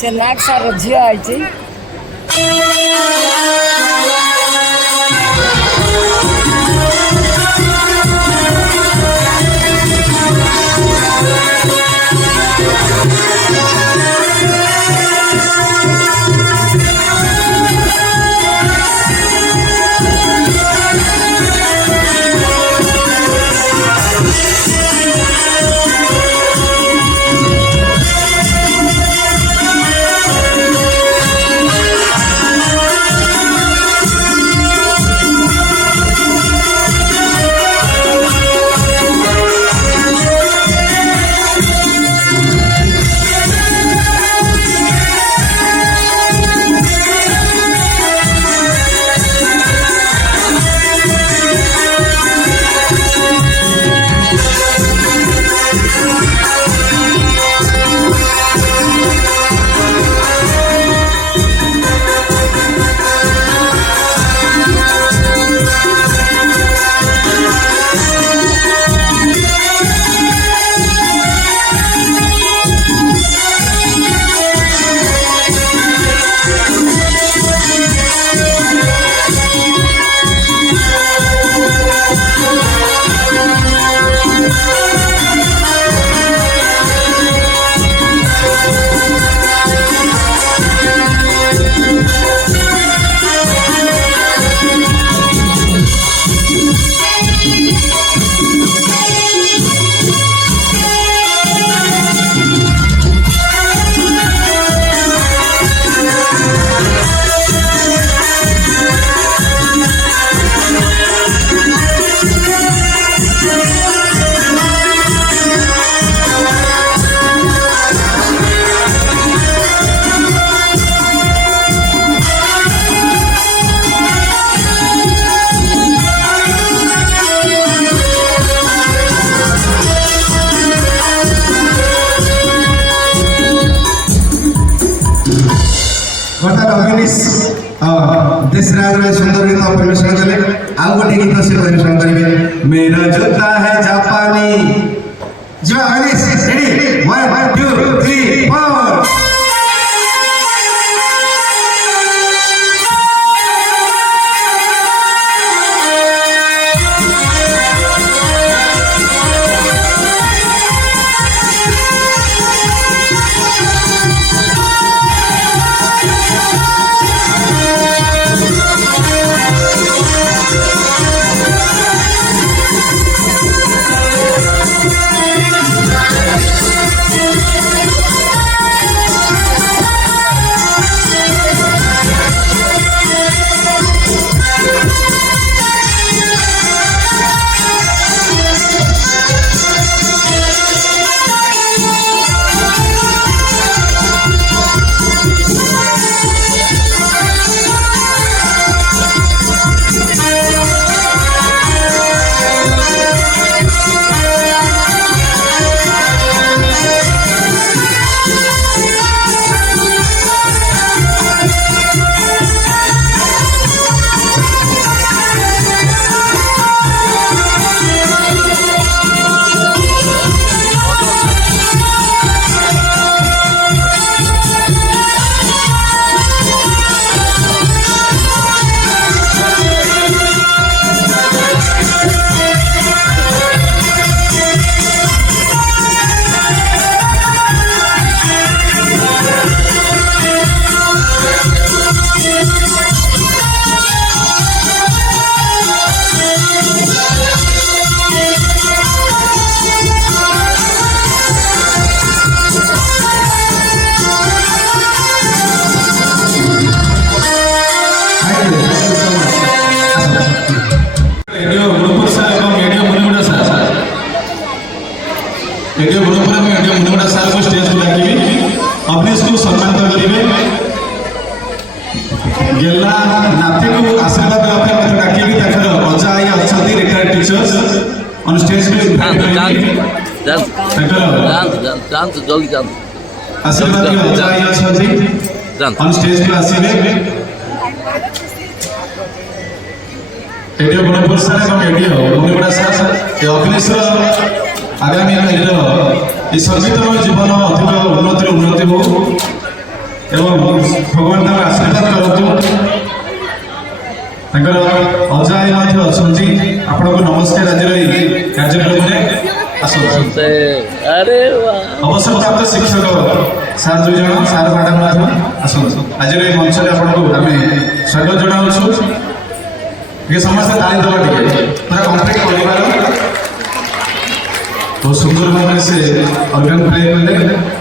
ସେ ନାଗ ସାର ଝିଅ ହେଇଛି। देशराज सुंदर गीत परिवेशन कले आउ गोटे गीत से परिवेशन करेंगे मेरा जूता है जापानी जो अनिस रेडी 1 2 3 4 जल्दी जान आशीर्वाद की अजाई अछंती ऑन स्टेज पे आसीबे एडियो गुणपुर सारे हम एडियो मुनिबड़ा सार ए अखिलेश्वर आगामी एडियो ए संगीतमय जीवन अधिक उन्नति हो ଭାଇ ମଧ୍ୟ ଅଛନ୍ତି ଆପଣଙ୍କୁ ନମସ୍କାର ଆଜିର ଏହି କାର୍ଯ୍ୟକ୍ରମରେ ଆସନ୍ତୁ ते अरे वाह ଅବସରପ୍ରାପ୍ତ ଶିକ୍ଷକ ସାର୍ 2 ଜଣ ସାର୍ ମ୍ୟାଡ଼ାମ୍ ମଧ୍ୟ ଆସନ୍ତୁ ଆଜିର ଏହି ମଞ୍ଚରେ ଆପଣଙ୍କୁ ଆମେ ସ୍ୱାଗତ ଜଣାଉଛୁ ଟିକେ ସମସ୍ତେ ତାଳି ଦେବା ଟିକେ ପୁରା କମ୍ପ୍ଲିଟ୍ ପରିବାର ବହୁତ ସୁନ୍ଦର ଭାବରେ ସେ ଅର୍ଗାନ୍ ପ୍ଲେ କଲେ